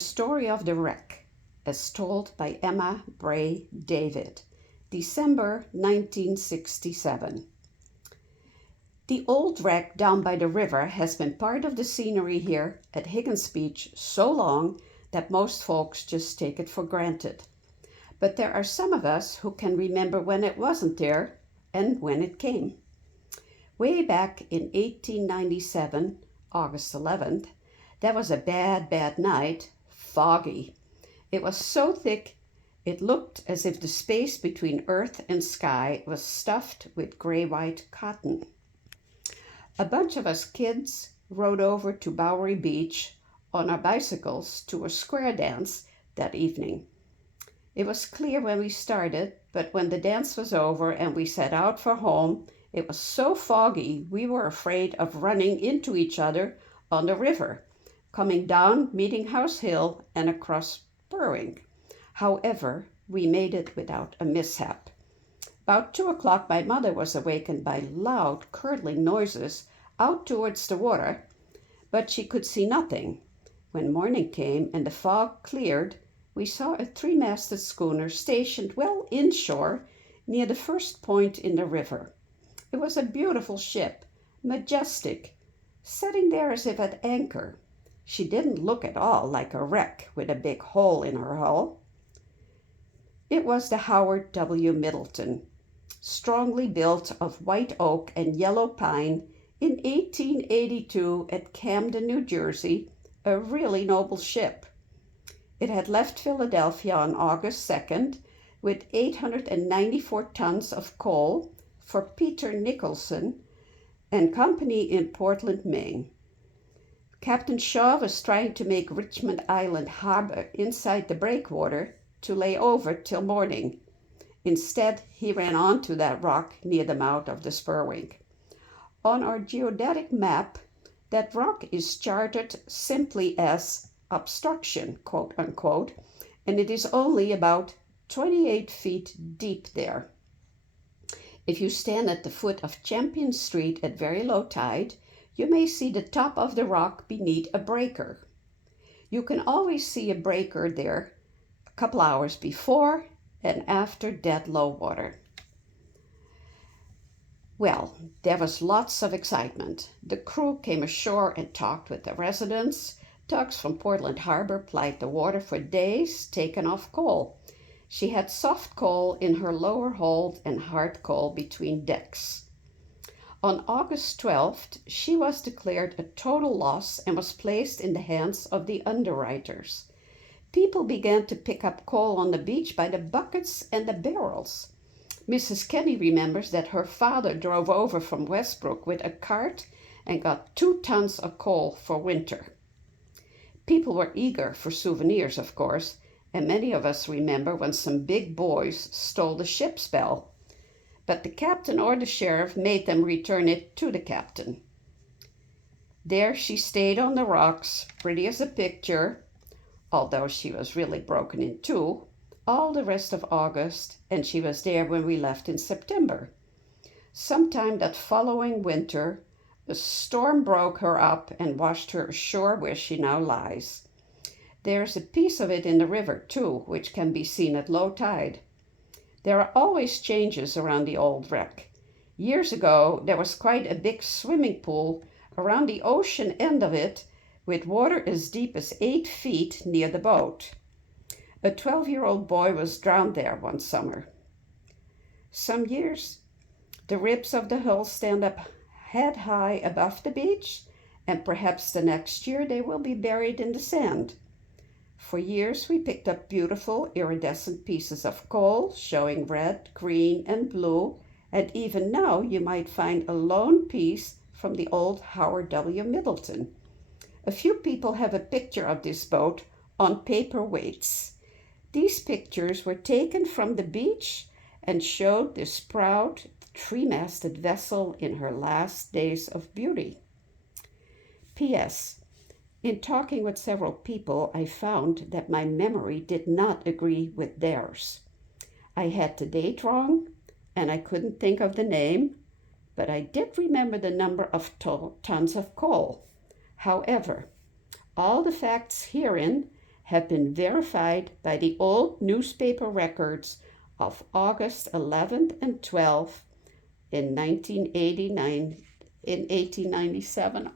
Story of the Wreck, as told by Emma Bray David, December 1967. The old wreck down by the river has been part of the scenery here at Higgins Beach so long that most folks just take it for granted. But there are some of us who can remember when it wasn't there and when it came. Way back in 1897, August 11th, that was a bad night, foggy. It was so thick it looked as if the space between earth and sky was stuffed with gray-white cotton. A bunch of us kids rode over to Bowery Beach on our bicycles to a square dance that evening. It was clear when we started, but when the dance was over and we set out for home, it was so foggy we were afraid of running into each other on the river, coming down Meeting House Hill and across Berwick. However, we made it without a mishap. About 2 o'clock, my mother was awakened by loud, curdling noises out towards the water, but she could see nothing. When morning came and the fog cleared, we saw a three-masted schooner stationed well inshore near the first point in the river. It was a beautiful ship, majestic, sitting there as if at anchor. She didn't look at all like a wreck with a big hole in her hull. It was the Howard W. Middleton, strongly built of white oak and yellow pine in 1882 at Camden, New Jersey, a really noble ship. It had left Philadelphia on August 2nd with 894 tons of coal for Peter Nicholson and Company in Portland, Maine. Captain Shaw was trying to make Richmond Island harbor inside the breakwater to lay over till morning. Instead, he ran onto that rock near the mouth of the Spurwink. On our geodetic map, that rock is charted simply as obstruction, quote unquote, and it is only about 28 feet deep there. If you stand at the foot of Champion Street at very low tide, you may see the top of the rock beneath a breaker. You can always see a breaker there a couple hours before and after dead low water. Well, there was lots of excitement. The crew came ashore and talked with the residents. Tugs from Portland Harbor plied the water for days, taking off coal. She had soft coal in her lower hold and hard coal between decks. On August 12th, she was declared a total loss and was placed in the hands of the underwriters. People began to pick up coal on the beach by the buckets and the barrels. Mrs. Kenny remembers that her father drove over from Westbrook with a cart and got 2 tons of coal for winter. People were eager for souvenirs, of course, and many of us remember when some big boys stole the ship's bell. But the captain or the sheriff made them return it to the captain. There she stayed on the rocks, pretty as a picture, although she was really broken in two, all the rest of August, and she was there when we left in September. Sometime that following winter, a storm broke her up and washed her ashore where she now lies. There's a piece of it in the river, too, which can be seen at low tide. There are always changes around the old wreck. Years ago, there was quite a big swimming pool around the ocean end of it, with water as deep as 8 feet near the boat. A 12-year-old boy was drowned there one summer. Some years, the ribs of the hull stand up head high above the beach, and perhaps the next year they will be buried in the sand. For years, we picked up beautiful iridescent pieces of coal showing red, green, and blue, and even now you might find a lone piece from the old Howard W. Middleton. A few people have a picture of this boat on paper weights. These pictures were taken from the beach and showed this proud, three-masted vessel in her last days of beauty. P.S. In talking with several people, I found that my memory did not agree with theirs. I had the date wrong, and I couldn't think of the name, but I did remember the number of tons of coal. However, all the facts herein have been verified by the old newspaper records of August 11th and 12th in 1897.